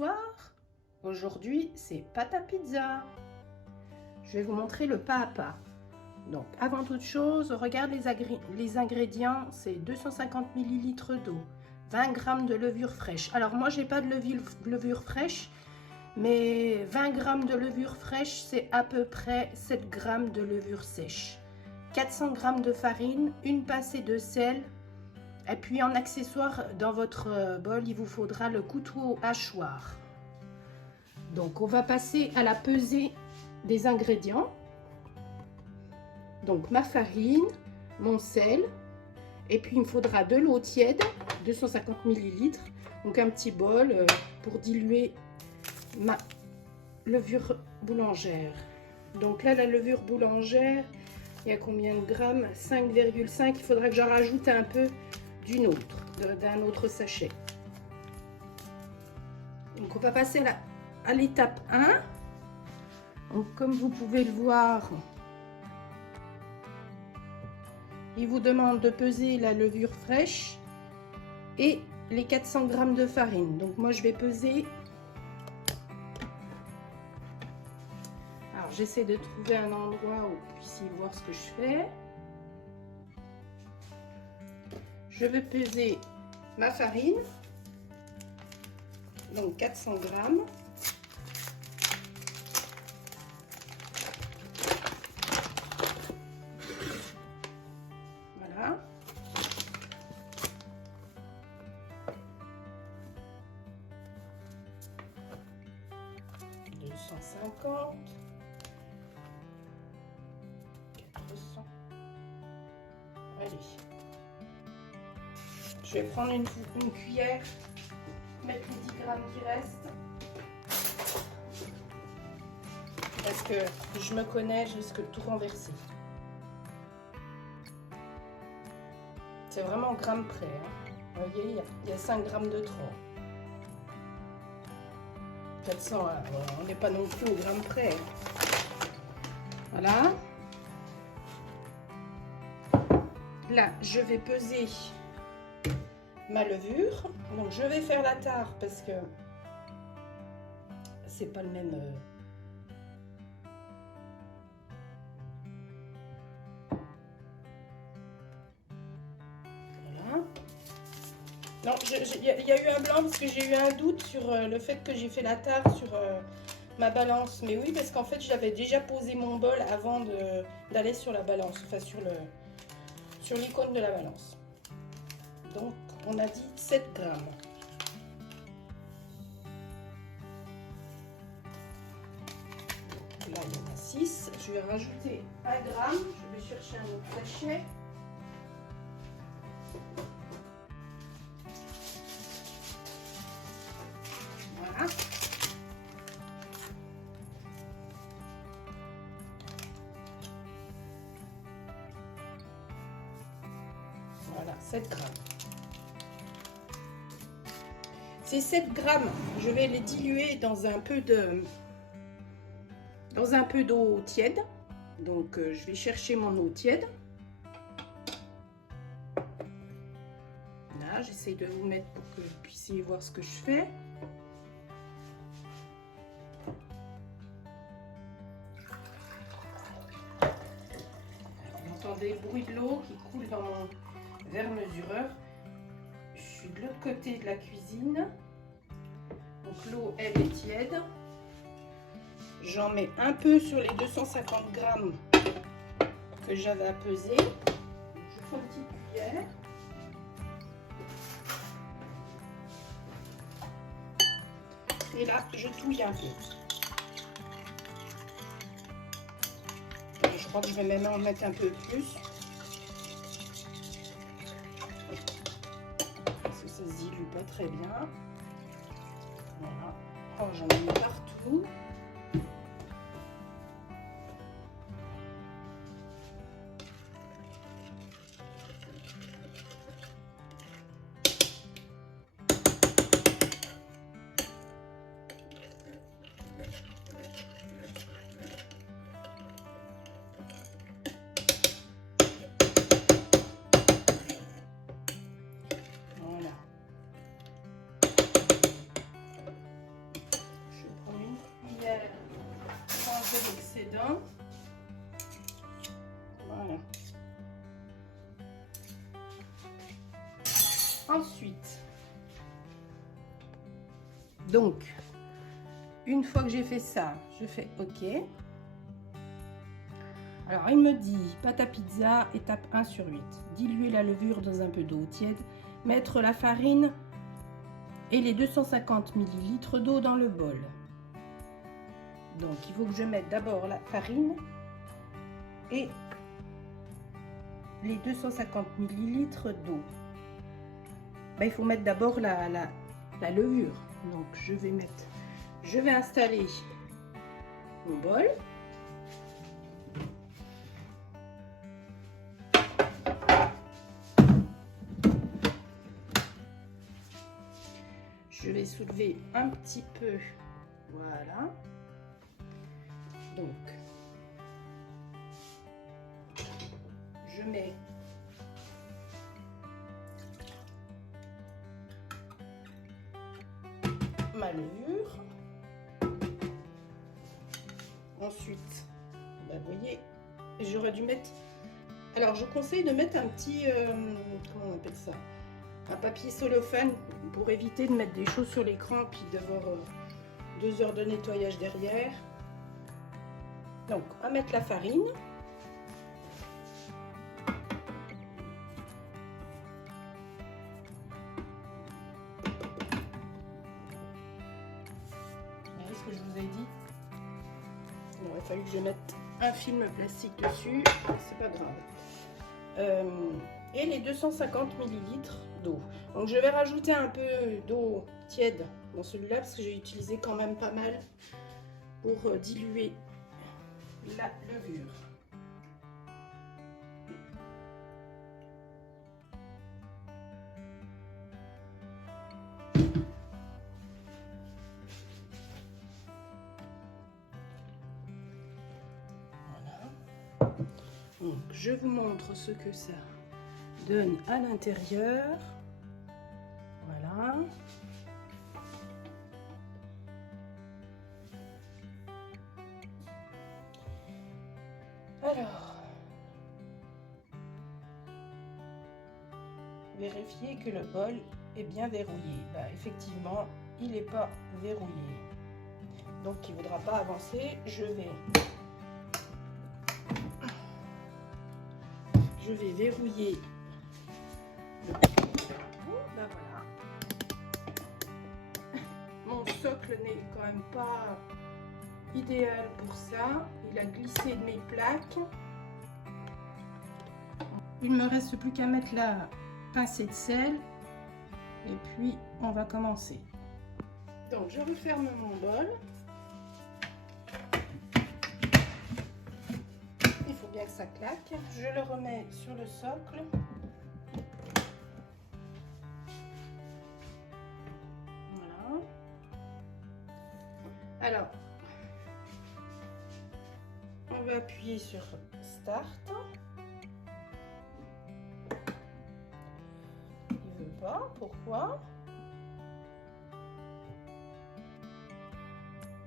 bonsoir. Aujourd'hui, c'est pâte à pizza. Je vais vous montrer le pas à pas. Donc, avant toute chose, regarde les ingrédients. C'est 250 ml d'eau, 20 g de levure fraîche. Alors, moi, j'ai pas de levure fraîche, mais 20 g de levure fraîche, c'est à peu près 7 g de levure sèche. 400 g de farine, une pincée de sel. Et puis en accessoire, dans votre bol, il vous faudra le couteau hachoir. Donc on va passer à la pesée des ingrédients. Donc ma farine, mon sel, et puis il me faudra de l'eau tiède, 250 ml. Donc un petit bol pour diluer ma levure boulangère. Donc là, la levure boulangère, il y a combien de grammes? 5,5. Il faudra que j'en rajoute un peu d'un autre sachet. Donc on va passer à l'étape 1. Donc comme vous pouvez le voir, il vous demande de peser la levure fraîche et les 400 g de farine. Donc moi je vais peser. Alors j'essaie de trouver un endroit où vous puissiez voir ce que je fais. Je vais peser ma farine, donc 400 g. Voilà. « 250 » 400. Allez. Je vais prendre une cuillère, mettre les 10 grammes qui restent. Parce que je me connais, je risque de tout renverser. C'est vraiment au gramme près. Hein. Vous voyez, il y a 5 grammes de trop. 400, on n'est pas non plus au gramme près. Voilà. Là, je vais peser ma levure. Donc je vais faire la tare parce que c'est pas le même voilà. Non, il y a eu un blanc parce que j'ai eu un doute sur le fait que j'ai fait la tare sur ma balance. Mais oui, parce qu'en fait j'avais déjà posé mon bol avant d'aller sur la balance, enfin sur l'icône de la balance. Donc on a dit 7 grammes. Là, il y en a 6. Je vais rajouter 1 gramme. Je vais chercher un autre sachet. Voilà. Voilà, 7 grammes. Ces 7 grammes, je vais les diluer dans un peu d'eau tiède. Donc, je vais chercher mon eau tiède. Là, j'essaie de vous mettre pour que vous puissiez voir ce que je fais. Vous entendez le bruit de l'eau qui coule dans mon verre mesureur. Je suis de l'autre côté de la cuisine. Donc l'eau, elle est tiède. J'en mets un peu sur les 250 grammes que j'avais à peser. Je prends une petite cuillère. Et là, je touille un peu. Je crois que je vais même en mettre un peu plus. Parce que ça se dilue pas très bien. Voilà. Oh, j'en ai mis partout. précédent. Voilà. Ensuite, donc, une fois que j'ai fait ça, je fais OK. Alors, il me dit, pâte à pizza, étape 1 sur 8. Diluer la levure dans un peu d'eau tiède. Mettre la farine et les 250 ml d'eau dans le bol. Donc, il faut que je mette d'abord la farine et les 250 ml d'eau. Ben, il faut mettre d'abord la levure. Donc, je vais installer mon bol. Je vais soulever un petit peu, voilà. Donc, je mets ma levure. Ensuite, ben, vous voyez, j'aurais dû mettre... Alors, je conseille de mettre un petit... comment on appelle ça? Un papier cellophane pour éviter de mettre des choses sur l'écran puis d'avoir 2 heures de nettoyage derrière. Donc, on va mettre la farine. Vous voyez ce que je vous ai dit? Il aurait fallu que je mette un film plastique dessus, c'est pas grave. Et les 250 ml d'eau. Donc je vais rajouter un peu d'eau tiède dans celui-là parce que j'ai utilisé quand même pas mal pour diluer la levure. Voilà. Donc je vous montre ce que ça donne à l'intérieur. Voilà. Alors, vérifiez que le bol est bien verrouillé. Bah, effectivement, il n'est pas verrouillé. Donc, il ne voudra pas avancer. Je vais verrouiller le... Ben voilà. Mon socle n'est quand même pas idéal pour ça. Il a glissé de mes plaques. Il me reste plus qu'à mettre la pincée de sel. Et puis, on va commencer. Donc, je referme mon bol. Il faut bien que ça claque. Je le remets sur le socle. Voilà. Alors, on va appuyer sur Start. Il ne veut pas. Pourquoi?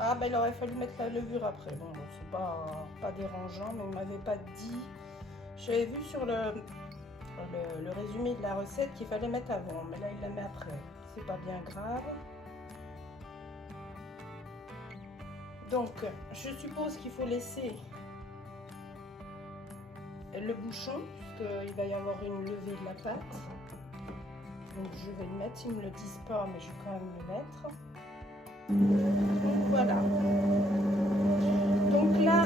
Ah, ben il aurait fallu mettre la levure après. Bon, c'est pas dérangeant, mais il m'avait pas dit. J'avais vu sur le résumé de la recette qu'il fallait mettre avant, mais là il la met après. C'est pas bien grave. Donc, je suppose qu'il faut laisser le bouchon, parce qu'il va y avoir une levée de la pâte. Donc, je vais le mettre. Ils ne me le disent pas, mais je vais quand même le mettre. Donc, voilà. Donc là,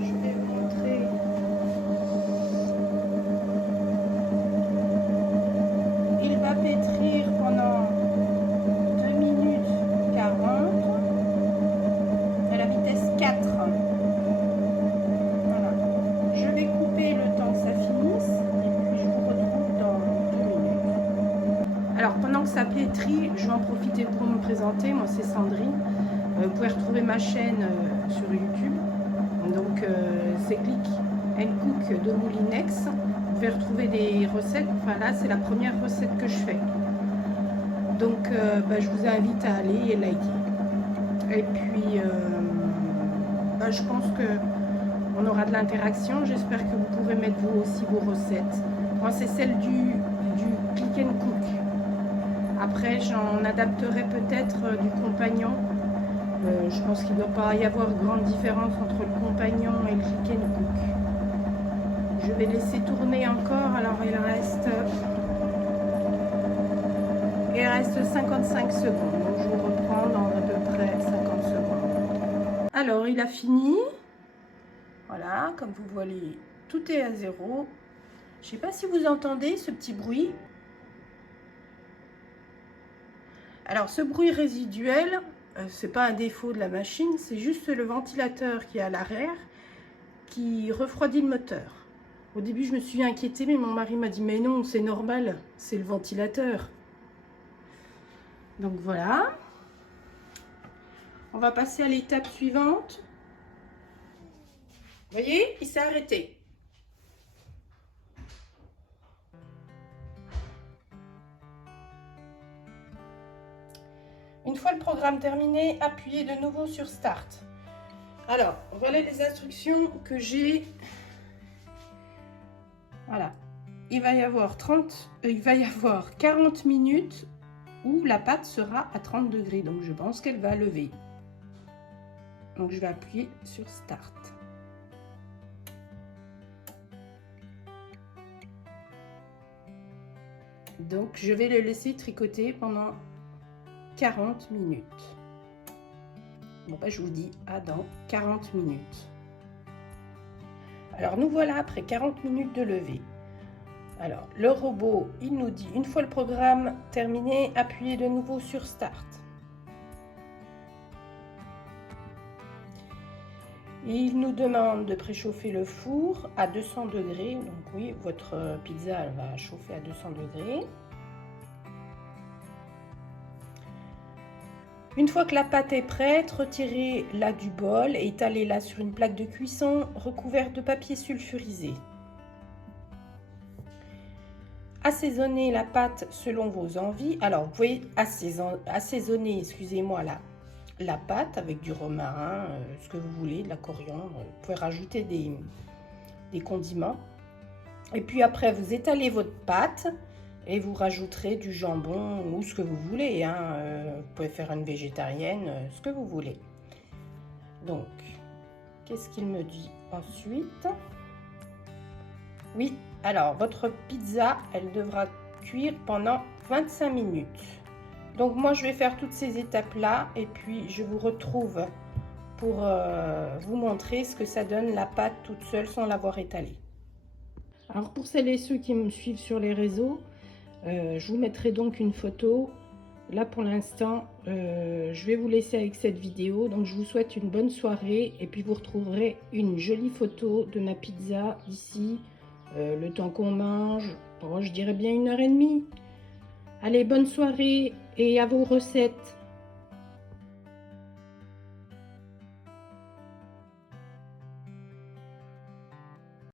je vais vous montrer. Il va pétrir pendant 2 minutes 40 à la vitesse 4. Voilà. Je vais couper le temps que ça finisse et puis je vous retrouve dans 2 minutes. Alors pendant que ça pétrit, je vais en profiter pour me présenter. Moi c'est Sandrine. Vous pouvez retrouver ma chaîne sur YouTube. Donc c'est Click and Cook de Moulinex. Vous pouvez retrouver des recettes. Enfin là c'est la première recette que je fais. Donc je vous invite à aller et liker. Et puis je pense que on aura de l'interaction. J'espère que vous pourrez mettre vous aussi vos recettes. Moi, c'est celle du click and cook. Après, j'en adapterai peut-être du compagnon. Je pense qu'il ne doit pas y avoir grande différence entre le compagnon et le click and cook. Je vais laisser tourner encore. Alors, il reste 55 secondes. Donc, je vous reprends dans à peu près 50 secondes. Alors, il a fini. Voilà, comme vous voyez, tout est à zéro. Je ne sais pas si vous entendez ce petit bruit. Alors, ce bruit résiduel, c'est pas un défaut de la machine, c'est juste le ventilateur qui est à l'arrière qui refroidit le moteur. Au début, je me suis inquiétée, mais mon mari m'a dit, mais non, c'est normal, c'est le ventilateur. Donc voilà. On va passer à l'étape suivante. Vous voyez, il s'est arrêté. Une fois le programme terminé, appuyez de nouveau sur Start. Alors, voilà les instructions que j'ai. Voilà. Il va y avoir 40 minutes où la pâte sera à 30 degrés. Donc, je pense qu'elle va lever. Donc, je vais appuyer sur Start. Donc, je vais le laisser tricoter pendant 40 minutes. Bon, je vous dis à dans 40 minutes. Alors, nous voilà après 40 minutes de levée. Alors, le robot, il nous dit, une fois le programme terminé, appuyez de nouveau sur Start. Il nous demande de préchauffer le four à 200 degrés. Donc oui, votre pizza elle va chauffer à 200 degrés. Une fois que la pâte est prête, retirez-la du bol et étalez-la sur une plaque de cuisson recouverte de papier sulfurisé. Assaisonnez la pâte selon vos envies. Alors, vous pouvez assaisonner, excusez-moi, la pâte avec du romarin, ce que vous voulez, de la coriandre. Vous pouvez rajouter des condiments. Et puis après, vous étalez votre pâte et vous rajouterez du jambon ou ce que vous voulez. Vous pouvez faire une végétarienne, ce que vous voulez. Donc, qu'est-ce qu'il me dit ensuite? Oui, alors votre pizza, elle devra cuire pendant 25 minutes. Donc moi, je vais faire toutes ces étapes-là et puis je vous retrouve pour vous montrer ce que ça donne la pâte toute seule sans l'avoir étalée. Alors pour celles et ceux qui me suivent sur les réseaux, je vous mettrai donc une photo. Là pour l'instant, je vais vous laisser avec cette vidéo. Donc je vous souhaite une bonne soirée et puis vous retrouverez une jolie photo de ma pizza d'ici le temps qu'on mange. Bon, je dirais bien 1h30. Allez, bonne soirée et à vos recettes.